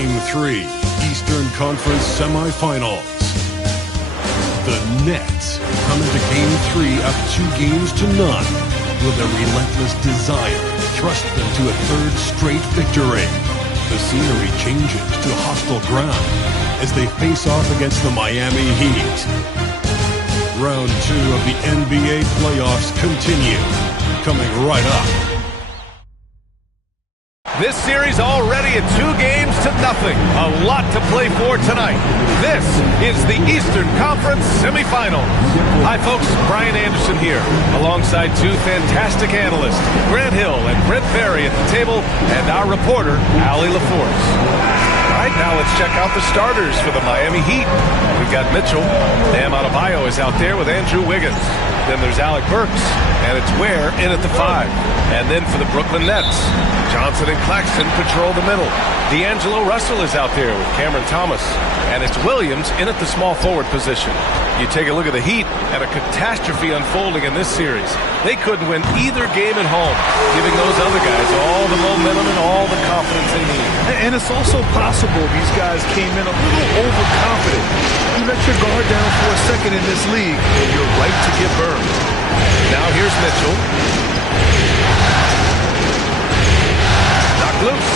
Game 3, Eastern Conference Semifinals. The Nets come into Game 3 up 2-0 with a relentless desire to thrust them to a third straight victory. The scenery changes to hostile ground as they face off against the Miami Heat. Round 2 of the NBA playoffs continue, coming right up. This series already at 2-0. A lot to play for tonight. This is the Eastern Conference Semifinals. Hi, folks. Brian Anderson here, alongside two fantastic analysts, Grant Hill and Brent Ferry at the table, and our reporter, Allie LaForce. All right, now let's check out the starters for the Miami Heat. We've got Mitchell. Bam Adebayo is out there with Andrew Wiggins. Then there's Alec Burks, and it's Ware in at the 5. And then for the Brooklyn Nets, Johnson and Claxton patrol the middle. D'Angelo Russell is out there with Cameron Thomas. And it's Williams in at the small forward position. You take a look at the Heat, and a catastrophe unfolding in this series. They couldn't win either game at home, giving those other guys all the momentum and all the confidence they need. And it's also possible these guys came in a little overconfident. You let your guard down for a second in this league, and you're right to get burned. Now here's Mitchell. Knocked loose.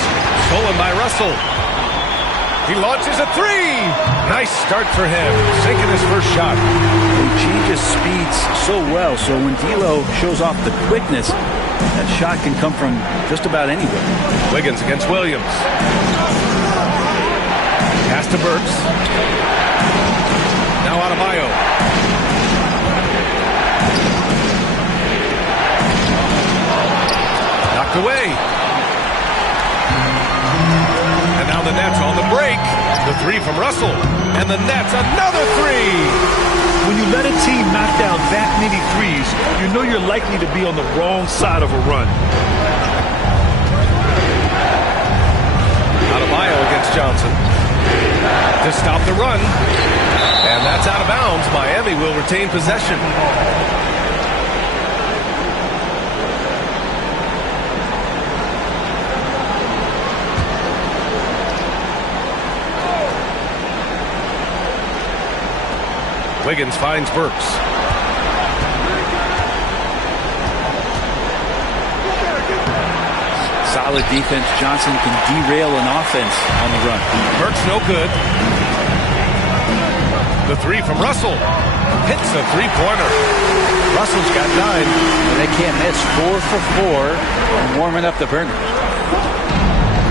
Stolen by Russell. He launches a 3. Nice start for him. Sinking his first shot. He changes speeds so well, so when D'Lo shows off the quickness, that shot can come from just about anywhere. Wiggins against Williams. Pass to Burks. Now Adebayo. Knocked away. And now the Nets on the break. The 3 from Russell. And the Nets, another 3. When you let a team knock down that many threes, you know you're likely to be on the wrong side of a run. Adebayo against Johnson. To stop the run. And that's out of bounds. Miami will retain possession. Wiggins finds Burks. Solid defense. Johnson can derail an offense on the run. Burks no good. The 3 from Russell. Hits a three-pointer. Russell's got 9. And they can't miss. 4 for 4. Warming up the burner.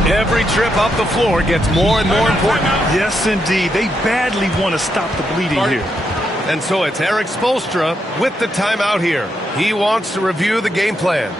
Every trip up the floor gets more and more important. Yes, indeed. They badly want to stop the bleeding here. And so it's Eric Spoelstra with the timeout here. He wants to review the game plan.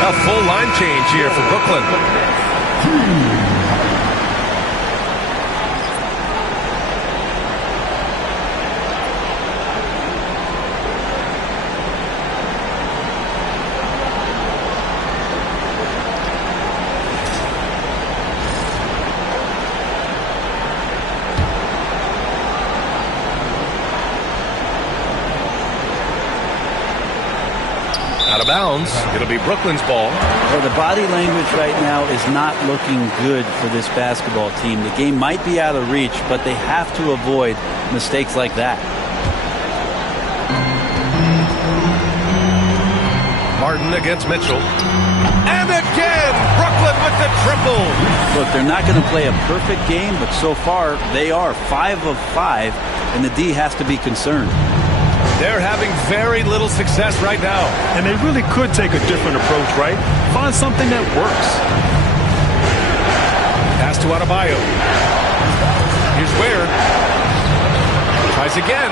A full line change here for Brooklyn. Out of bounds. It'll be Brooklyn's ball. Well, the body language right now is not looking good for this basketball team. The game might be out of reach, but they have to avoid mistakes like that. Martin against Mitchell. And again, Brooklyn with the triple. Look, they're not going to play a perfect game, but so far they are 5 of 5, and the D has to be concerned. They're having very little success right now. And they really could take a different approach, right? Find something that works. Pass to Adebayo. Here's Ware. Tries again.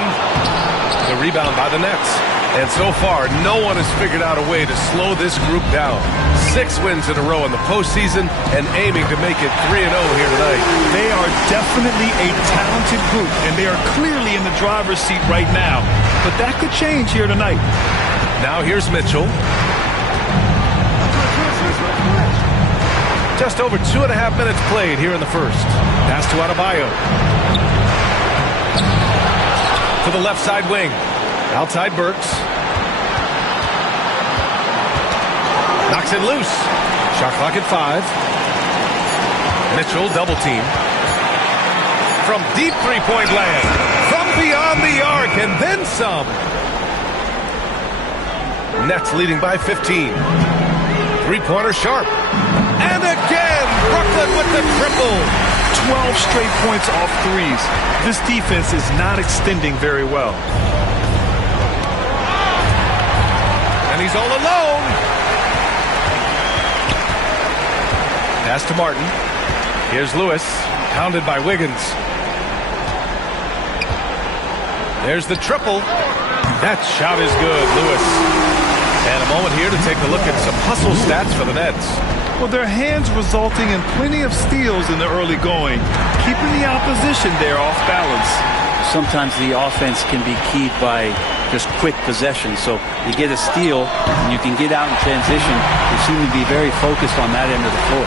The rebound by the Nets. And so far, no one has figured out a way to slow this group down. 6 wins in a row in the postseason and aiming to make it 3-0 here tonight. They are definitely a talented group, and they are clearly in the driver's seat right now. But that could change here tonight. Now here's Mitchell. Just over 2.5 minutes played here in the first. Pass to Adebayo. To the left side wing. Outside Burks. Knocks it loose. Shot clock at 5. Mitchell double team. From deep three-point land. From beyond the arc and then some. Nets leading by 15. Three-pointer sharp. And again, Brooklyn with the triple. 12 straight points off threes. This defense is not extending very well. And he's all alone. Pass to Martin. Here's Lewis, pounded by Wiggins. There's the triple. That shot is good, Lewis. And a moment here to take a look at some hustle stats for the Nets. Well, their hands resulting in plenty of steals in the early going, keeping the opposition there off balance. Sometimes the offense can be keyed by just quick possession. So you get a steal, and you can get out in transition. They seem to be very focused on that end of the floor.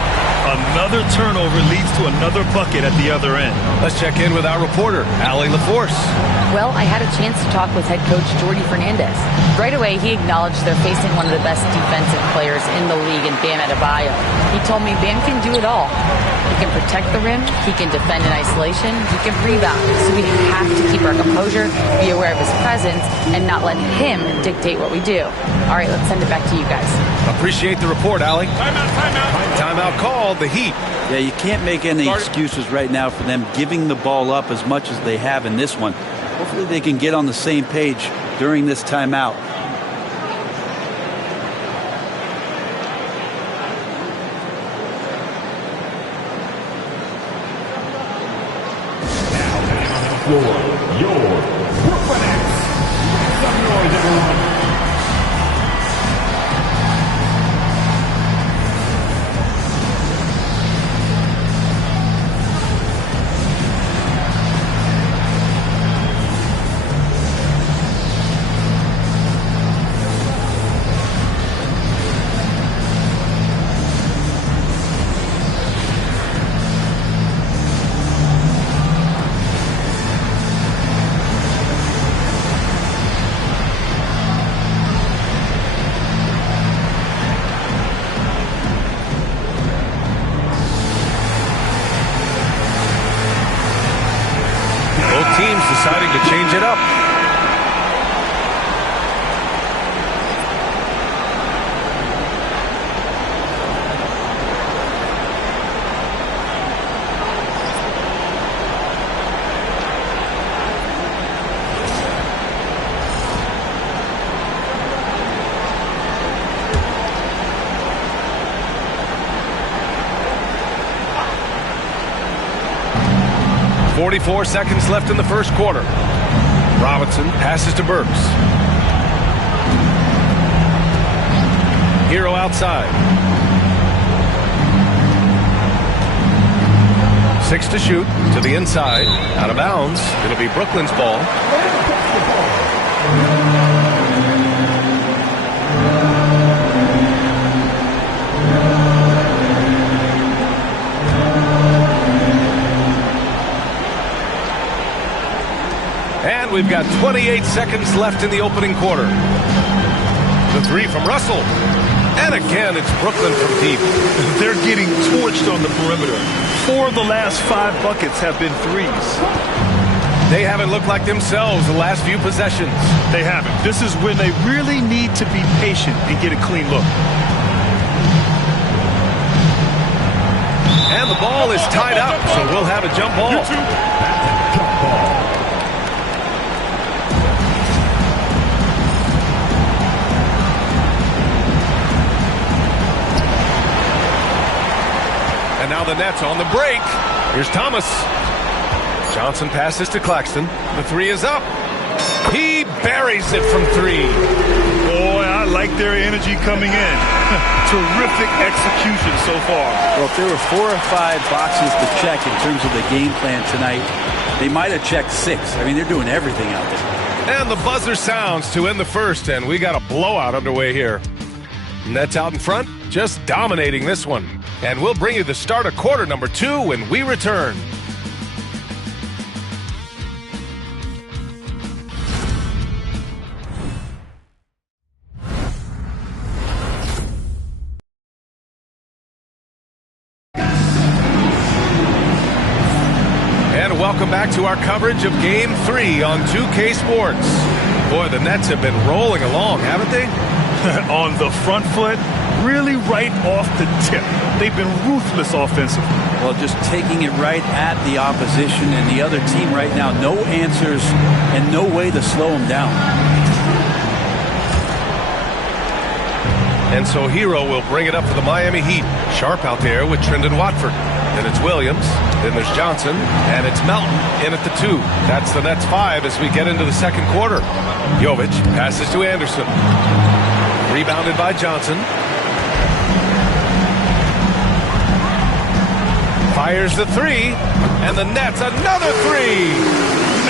Another turnover leads to another bucket at the other end. Let's check in with our reporter, Allie LaForce. Well, I had a chance to talk with head coach Jordi Fernandez. Right away, he acknowledged they're facing one of the best defensive players in the league in Bam Adebayo. He told me Bam can do it all. He can protect the rim, he can defend in isolation, he can rebound. So we have to keep our composure, be aware of his presence, and not let him dictate what we do. All right, let's send it back to you guys. Appreciate the report, Allie. Timeout called, the Heat. Yeah, you can't make any excuses right now for them giving the ball up as much as they have in this one. Hopefully they can get on the same page during this timeout. Your Brooklyn Nets. Make some noise, everyone. Teams deciding to change it up. .44 seconds left in the first quarter. Robinson passes to Burks. Hero outside. 6 to shoot to the inside. Out of bounds. It'll be Brooklyn's ball. And we've got 28 seconds left in the opening quarter. The three from Russell. And again, it's Brooklyn from deep. They're getting torched on the perimeter. 4 of the last 5 buckets have been threes. They haven't looked like themselves the last few possessions. They haven't. This is when they really need to be patient and get a clean look. And the ball is tied up, so we'll have a jump ball. And now the Nets on the break. Here's Thomas. Johnson passes to Claxton. The three is up. He buries it from three. Boy, I like their energy coming in. Terrific execution so far. Well, if there were 4 or 5 boxes to check in terms of the game plan tonight, they might have checked 6. I mean, they're doing everything out there. And the buzzer sounds to end the first, and we got a blowout underway here. Nets out in front, just dominating this one. And we'll bring you the start of quarter number 2 when we return. Welcome back to our coverage of Game 3 on 2K Sports. Boy, the Nets have been rolling along, haven't they? On the front foot, really right off the tip. They've been ruthless offensively. Well, just taking it right at the opposition and the other team right now. No answers and no way to slow them down. And so Hero will bring it up for the Miami Heat. Sharp out there with Trendon Watford. Then it's Williams. Then there's Johnson. And it's Melton in at the 2. That's the Nets 5 as we get into the second quarter. Jovic passes to Anderson. Rebounded by Johnson. Fires the 3. And the Nets another 3.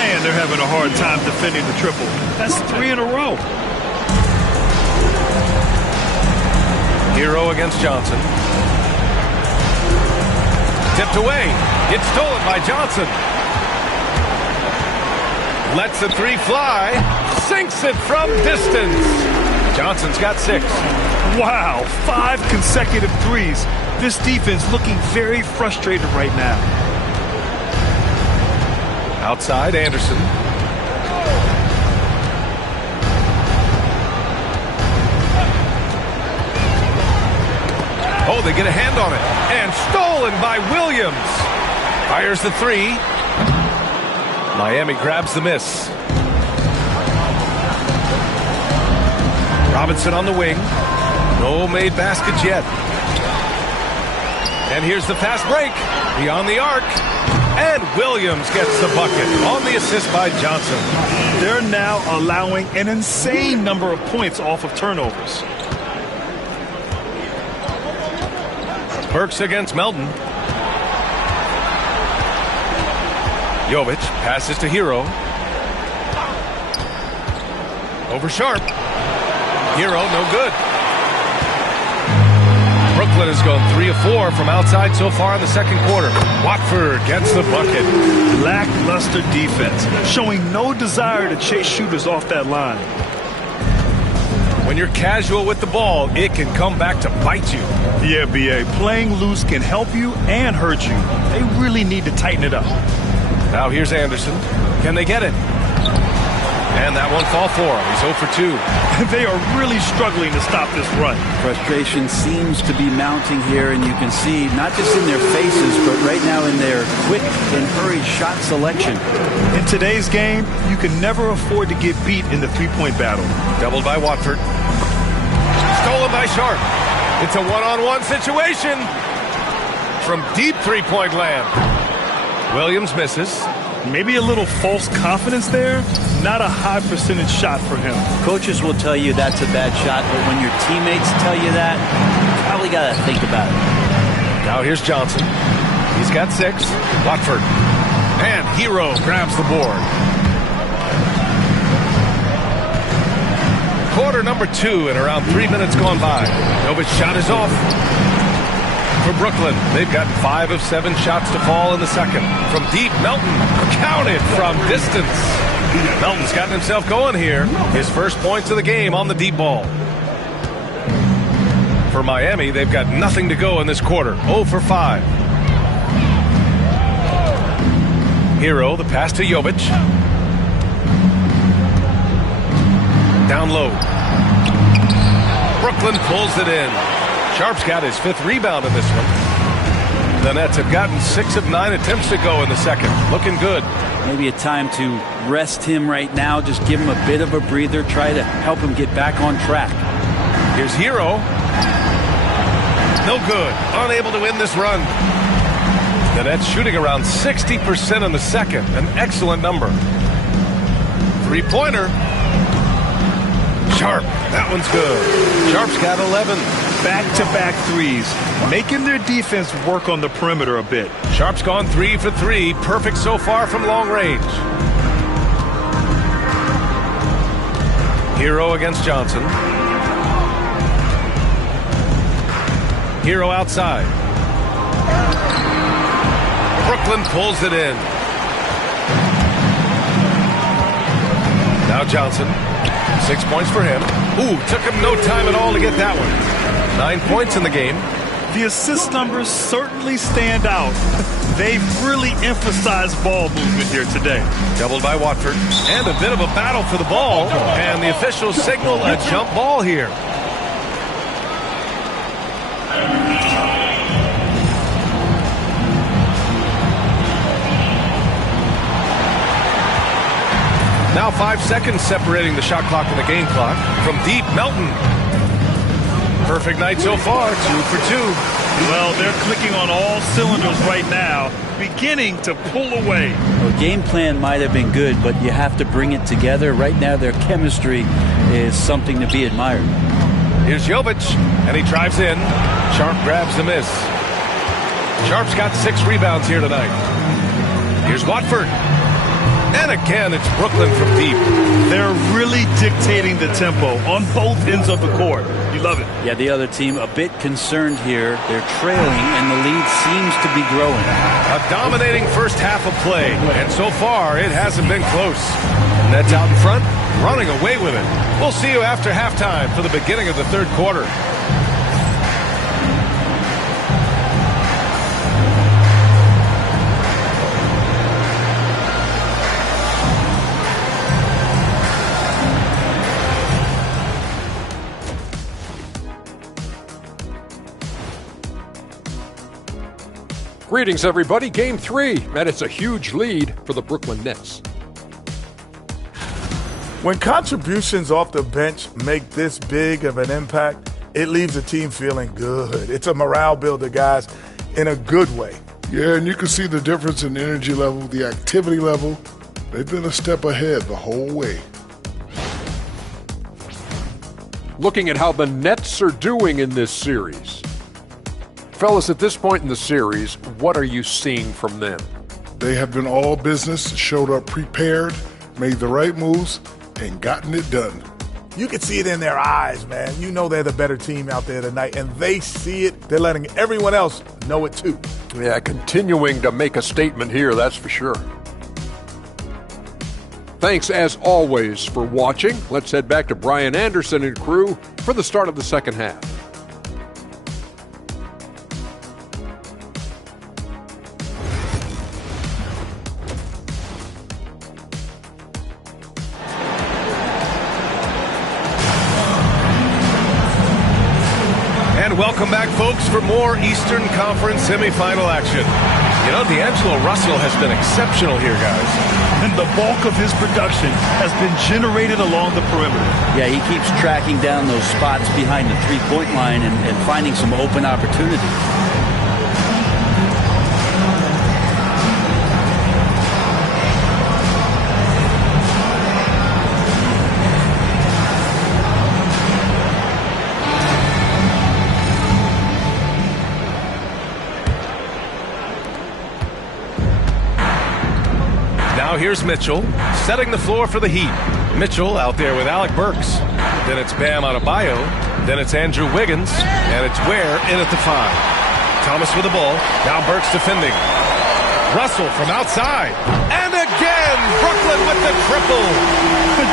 Man, they're having a hard time defending the triple. That's 3 in a row. Hero against Johnson. Tipped away. It's stolen by Johnson. Lets the 3 fly. Sinks it from distance. Johnson's got 6. Wow, 5 consecutive threes. This defense looking very frustrated right now. Outside, Anderson. Oh, they get a hand on it. And stolen by Williams. Fires the 3. Miami grabs the miss. Robinson on the wing. No made baskets yet. And here's the fast break. Beyond the arc. And Williams gets the bucket on the assist by Johnson. They're now allowing an insane number of points off of turnovers. Burks against Melton. Jovic passes to Hero. Over Sharp. Hero, no good. Brooklyn has gone 3 of 4 from outside so far in the second quarter. Watford gets the bucket. Lackluster defense, showing no desire to chase shooters off that line. When you're casual with the ball, it can come back to bite you. Yeah, B.A., playing loose can help you and hurt you. They really need to tighten it up. Now here's Anderson. Can they get it? And that won't fall for him. He's 0 for 2. They are really struggling to stop this run. Frustration seems to be mounting here, and you can see not just in their faces, but right now in their quick and hurried shot selection. In today's game, you can never afford to get beat in the three-point battle. Doubled by Watford. Stolen by Sharp. It's a one-on-one situation from deep three-point land. Williams misses. Maybe a little false confidence there. Not a high percentage shot for him. Coaches will tell you that's a bad shot, but when your teammates tell you that, you probably got to think about it. Now here's Johnson. He's got 6. Watford. And Hero grabs the board. Quarter number 2 and around 3 minutes gone by. Novic's shot is off. For Brooklyn, they've gotten 5 of 7 shots to fall in the second. From deep, Melton counted from distance. Melton's gotten himself going here. His first points of the game on the deep ball. For Miami, they've got nothing to go in this quarter. 0 for 5. Hero, the pass to Jovic. Down low. Brooklyn pulls it in. Sharp's got his 5th rebound in this one. The Nets have gotten 6 of 9 attempts to go in the second. Looking good. Maybe a time to rest him right now. Just give him a bit of a breather. Try to help him get back on track. Here's Hero. No good. Unable to win this run. The Nets shooting around 60% in the second. An excellent number. Three-pointer. Sharp. That one's good. Sharp's got 11. Back-to-back threes, making their defense work on the perimeter a bit. Sharp's gone 3 for 3. Perfect so far from long range. Hero against Johnson. Hero outside. Brooklyn pulls it in. Now Johnson. 6 points for him. Ooh, took him no time at all to get that one. 9 points in the game. The assist numbers certainly stand out. They've really emphasized ball movement here today. Doubled by Watford. And a bit of a battle for the ball. And the officials signal a jump ball here. Now 5 seconds separating the shot clock and the game clock. From deep, Melton. Perfect night so far, 2 for 2. Well, they're clicking on all cylinders right now, beginning to pull away. The game plan might have been good, but you have to bring it together. Right now, their chemistry is something to be admired. Here's Jovic, and he drives in. Sharp grabs the miss. Sharp's got 6 rebounds here tonight. Here's Watford. And again, it's Brooklyn from deep. They're really dictating the tempo on both ends of the court. You love it. Yeah, the other team a bit concerned here. They're trailing, and the lead seems to be growing. A dominating first half of play, and so far it hasn't been close. Nets out in front, running away with it. We'll see you after halftime for the beginning of the third quarter. Greetings, everybody. Game 3, and it's a huge lead for the Brooklyn Nets. When contributions off the bench make this big of an impact, it leaves the team feeling good. It's a morale builder, guys, in a good way. Yeah, and you can see the difference in energy level, the activity level. They've been a step ahead the whole way. Looking at how the Nets are doing in this series. Fellas, at this point in the series, what are you seeing from them? They have been all business, showed up prepared, made the right moves, and gotten it done. You can see it in their eyes, man. You know they're the better team out there tonight, and they see it. They're letting everyone else know it too. Yeah, continuing to make a statement here, that's for sure. Thanks, as always, for watching. Let's head back to Brian Anderson and crew for the start of the second half. Welcome back, folks, for more Eastern Conference semifinal action. You know, D'Angelo Russell has been exceptional here, guys. And the bulk of his production has been generated along the perimeter. Yeah, he keeps tracking down those spots behind the three-point line and finding some open opportunities. Now here's Mitchell, setting the floor for the Heat. Mitchell out there with Alec Burks. Then it's Bam Adebayo. Then it's Andrew Wiggins. And it's Ware in at the 5. Thomas with the ball. Now Burks defending. Russell from outside. And again, Brooklyn with the triple.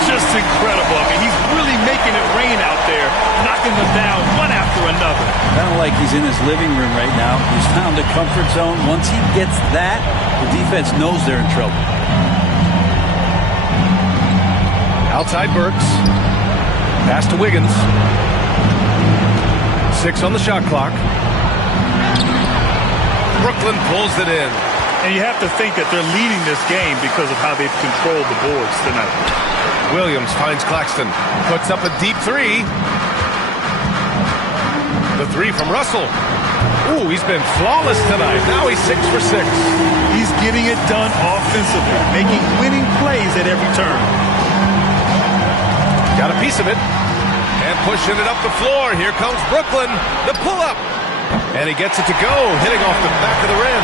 Just incredible. I mean, he's really making it rain out there, knocking them down one after another. Kind of like he's in his living room right now. He's found a comfort zone. Once he gets that, the defense knows they're in trouble. Outside Burks. Pass to Wiggins. 6 on the shot clock. Brooklyn pulls it in. And you have to think that they're leading this game because of how they've controlled the boards tonight. Williams finds Claxton. Puts up a deep 3. The 3 from Russell. Ooh, he's been flawless tonight. Now he's 6 for 6. He's getting it done offensively, making winning plays at every turn. Got a piece of it. And pushing it up the floor. Here comes Brooklyn. The pull-up. And he gets it to go, hitting off the back of the rim.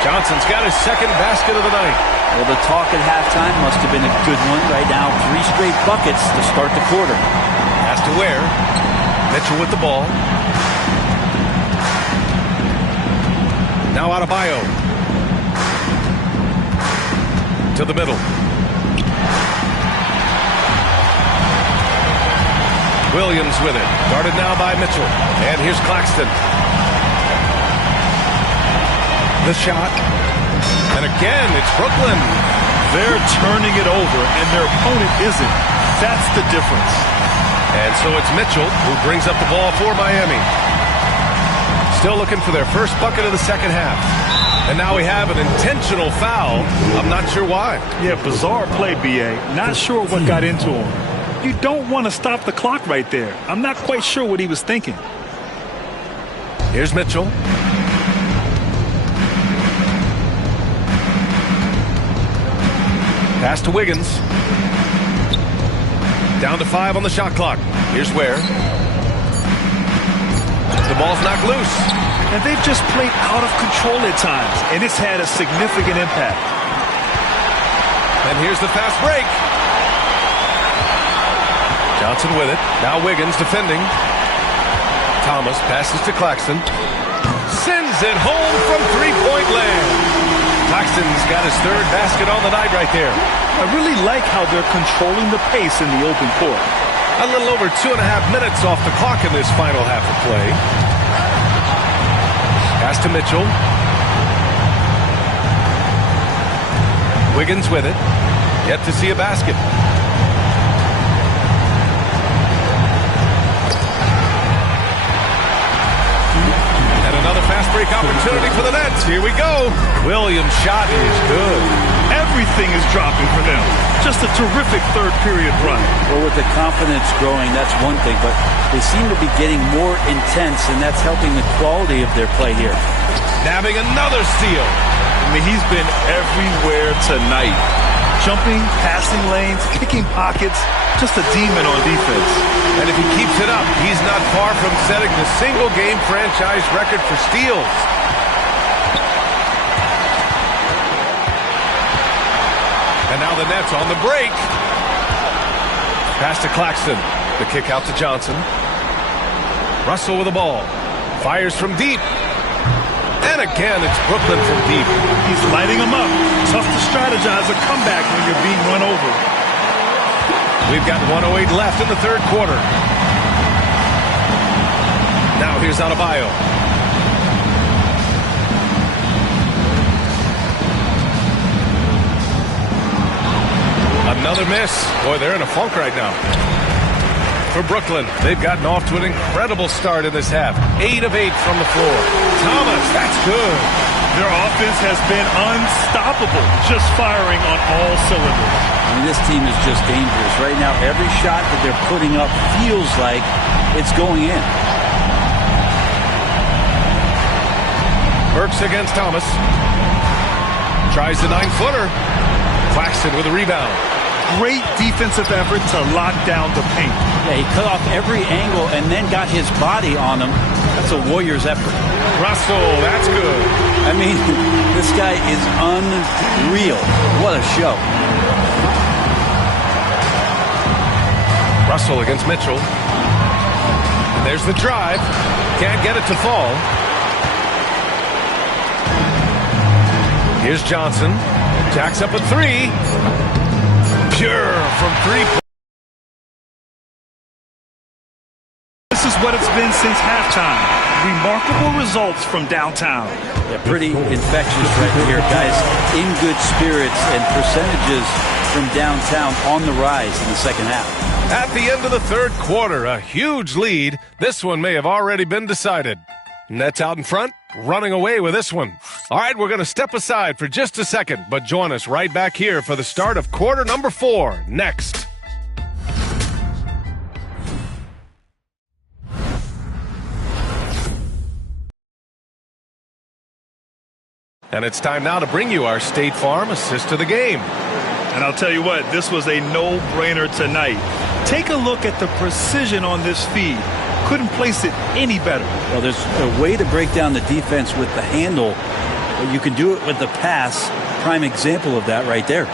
Johnson's got his second basket of the night. Well, the talk at halftime must have been a good one. Right now, 3 straight buckets to start the quarter. Has to wear. Mitchell with the ball. Now Adebayo. To the middle. Williams with it. Guarded now by Mitchell. And here's Claxton. The shot. And again, it's Brooklyn. They're turning it over, and their opponent isn't. That's the difference. And so it's Mitchell who brings up the ball for Miami. Still looking for their first bucket of the second half. And now we have an intentional foul. I'm not sure why. Yeah, bizarre play, B.A. Not sure what got into him. You don't want to stop the clock right there. I'm not quite sure what he was thinking. Here's Mitchell. Pass to Wiggins. Down to 5 on the shot clock. Here's Ware. The ball's knocked loose. And they've just played out of control at times, and it's had a significant impact. And here's the fast break. Johnson with it. Now Wiggins defending. Thomas passes to Claxton. Sends it home from three-point land. Claxton's got his third basket on the night right there. I really like how they're controlling the pace in the open court. A little over 2.5 minutes off the clock in this final half of play. Pass to Mitchell. Wiggins with it. Yet to see a basket. And another fast break opportunity for the Nets. Here we go. Williams' shot is good. Everything is dropping for them. Just a terrific third period run. Well, with the confidence growing, that's one thing, but they seem to be getting more intense, and that's helping the quality of their play here. Nabbing another steal. I mean, he's been everywhere tonight. Jumping, passing lanes, picking pockets, just a demon on defense. And if he keeps it up, he's not far from setting the single-game franchise record for steals. And now the Nets on the break. Pass to Claxton. The kick out to Johnson. Russell with the ball. Fires from deep. And again, it's Brooklyn from deep. He's lighting them up. Tough to strategize a comeback when you're being run over. We've got 1:08 left in the third quarter. Now here's Adebayo. Another miss. Boy, they're in a funk right now. For Brooklyn, they've gotten off to an incredible start in this half. 8 of 8 from the floor. Thomas, that's good. Their offense has been unstoppable, just firing on all cylinders. I mean, this team is just dangerous. Right now, every shot that they're putting up feels like it's going in. Burks against Thomas. Tries the 9-footer. Claxton with a rebound. Great defensive effort to lock down the paint. Yeah, he cut off every angle and then got his body on him. That's a Warriors effort. Russell, that's good. I mean, this guy is unreal. What a show. Russell against Mitchell. And there's the drive. Can't get it to fall. Here's Johnson. Jacks up a 3. Pure from 3. This is what it's been since halftime. Remarkable results from downtown. Yeah, pretty infectious right here, guys. In good spirits and percentages from downtown on the rise in the second half. At the end of the third quarter, a huge lead. This one may have already been decided. Nets out in front, running away with this one. All right, we're going to step aside for just a second, but join us right back here for the start of quarter number 4 next. And it's time now to bring you our State Farm assist of the game. And I'll tell you what, this was a no-brainer tonight. Take a look at the precision on this feed. Couldn't place it any better. Well, there's a way to break down the defense with the handle, but you can do it with the pass. Prime example of that right there.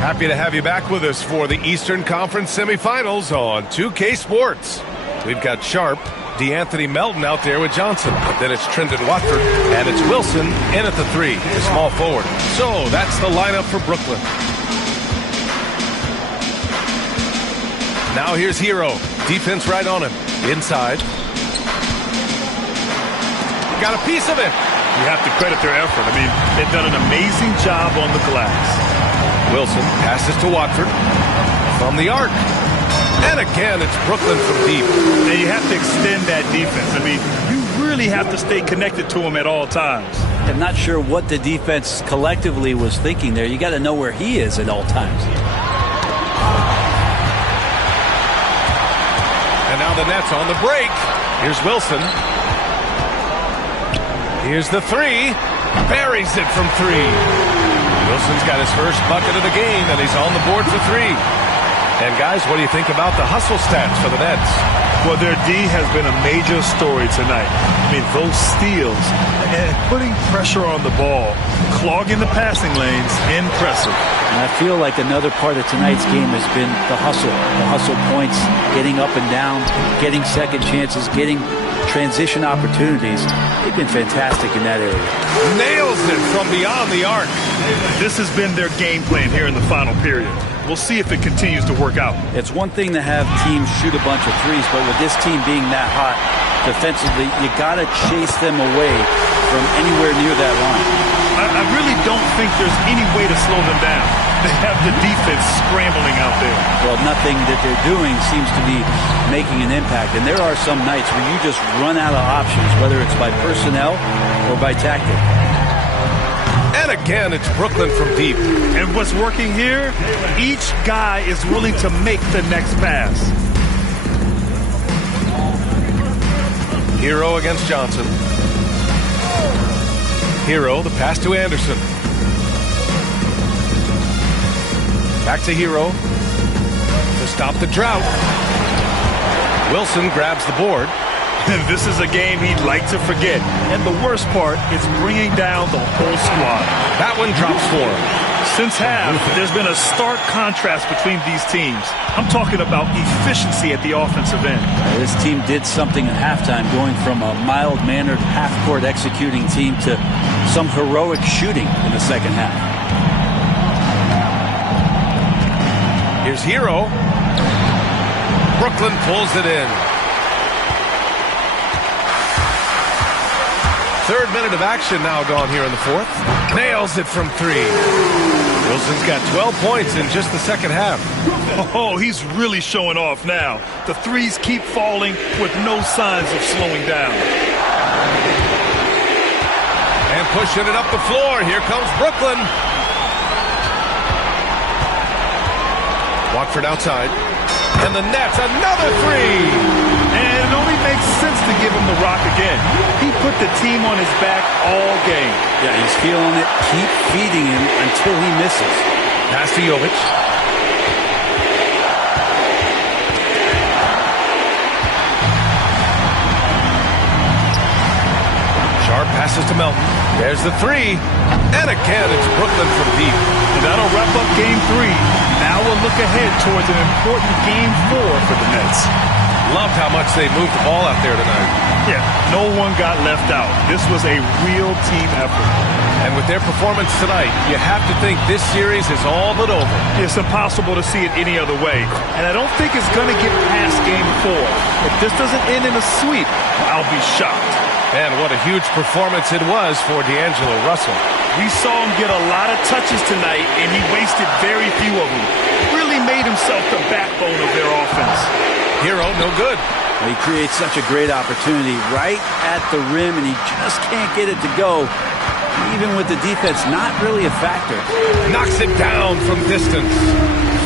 Happy to have you back with us for the Eastern Conference Semifinals on 2K Sports. We've got Sharp, DeAnthony Melton out there with Johnson. Then it's Trendon Watford, and it's Wilson in at the 3, the small forward. So that's the lineup for Brooklyn. Now here's Hero. Defense right on him. Inside. Got a piece of it. You have to credit their effort. I mean, they've done an amazing job on the glass. Wilson passes to Watford from the arc. And again, it's Brooklyn from deep. And you have to extend that defense. I mean, you really have to stay connected to him at all times. I'm not sure what the defense collectively was thinking there. You got to know where he is at all times. And now the Nets on the break. Here's Wilson. Here's the 3. Buries it from 3. Wilson's got his first bucket of the game, and he's on the board for 3. And guys, what do you think about the hustle stats for the Nets? Well, their D has been a major story tonight. I mean, those steals and putting pressure on the ball, clogging the passing lanes, impressive. And I feel like another part of tonight's game has been the hustle points, getting up and down, getting second chances, getting transition opportunities. They've been fantastic in that area. Nails it from beyond the arc. This has been their game plan here in the final period. We'll see if it continues to work out. It's one thing to have teams shoot a bunch of threes, but with this team being that hot defensively, you got to chase them away from anywhere near that line. I really don't think there's any way to slow them down. They have the defense scrambling out there. Well, nothing that they're doing seems to be making an impact. And there are some nights where you just run out of options, whether it's by personnel or by tactic. And again, it's Brooklyn from deep. And what's working here, each guy is willing to make the next pass. Hero against Johnson. Hero, the pass to Anderson. Back to Hero to stop the drought. Wilson grabs the board. This is a game he'd like to forget. And the worst part is bringing down the whole squad. That one drops for him. Since half, there's been a stark contrast between these teams. I'm talking about efficiency at the offensive end. This team did something at halftime, going from a mild-mannered half-court executing team to some heroic shooting in the second half. Here's Hero. Brooklyn pulls it in. Third minute of action now gone here in the fourth. Nails it from 3. Wilson's got 12 points in just the second half. Oh, he's really showing off now. The threes keep falling with no signs of slowing down. And pushing it up the floor. Here comes Brooklyn. Watford outside. And the Nets, another 3. And it only makes sense to give him the rock again. He put the team on his back all game. Yeah, he's feeling it. Keep feeding him until he misses. Pass to Jovic. Sharp passes to Melton. There's the 3. And again, it's Brooklyn from deep. And that'll wrap up game 3. Now we'll look ahead towards an important game 4 for the Nets. Loved how much they moved the ball out there tonight. Yeah, no one got left out. This was a real team effort. And with their performance tonight, you have to think this series is all but over. It's impossible to see it any other way. And I don't think it's going to get past game 4. If this doesn't end in a sweep, I'll be shocked. And what a huge performance it was for D'Angelo Russell. We saw him get a lot of touches tonight, and he wasted very few of them. Really made himself the backbone of their offense. Hero, no good. Well, he creates such a great opportunity right at the rim, and he just can't get it to go. Even with the defense not really a factor. Knocks it down from distance.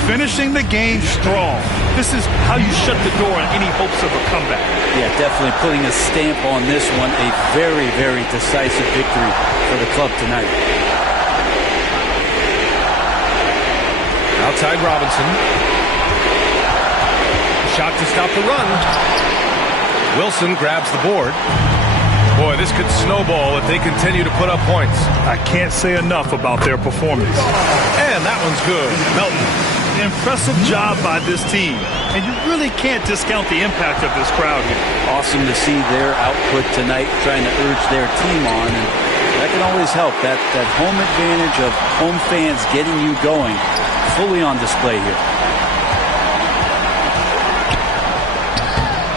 finishing the game strong. This is how you shut the door on any hopes of a comeback. Yeah, definitely putting a stamp on this one. A very, very decisive victory for the club tonight. Outside Robinson. Shot to stop the run. Wilson grabs the board. Boy, this could snowball if they continue to put up points. I can't say enough about their performance. And that one's good. Melton, impressive job by this team. And you really can't discount the impact of this crowd here. Awesome to see their output tonight, trying to urge their team on. And that can always help. That home advantage of home fans getting you going, fully on display here.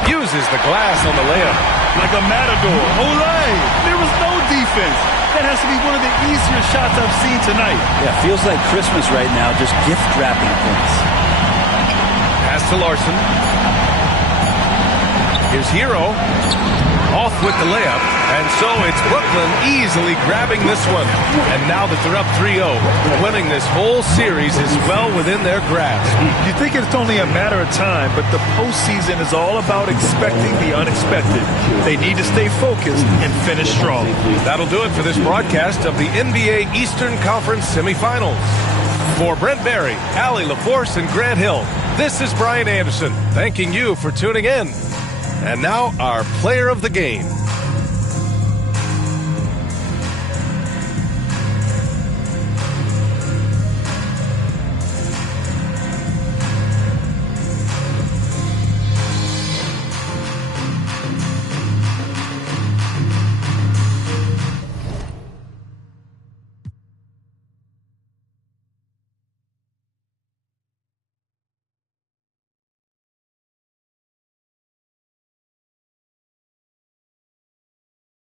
Uses the glass on the layup. Like a matador. Olay! There was no defense. That has to be one of the easier shots I've seen tonight. Yeah, feels like Christmas right now, just gift wrapping points. Pass to Larson. Here's Hero. Off with the layup. And so it's Brooklyn easily grabbing this one. And now that they're up 3-0, winning this whole series is well within their grasp. You think it's only a matter of time, but the postseason is all about expecting the unexpected. They need to stay focused and finish strong. That'll do it for this broadcast of the NBA Eastern Conference Semifinals. For Brent Barry, Allie LaForce, and Grant Hill, this is Brian Anderson, thanking you for tuning in. And now, our player of the game.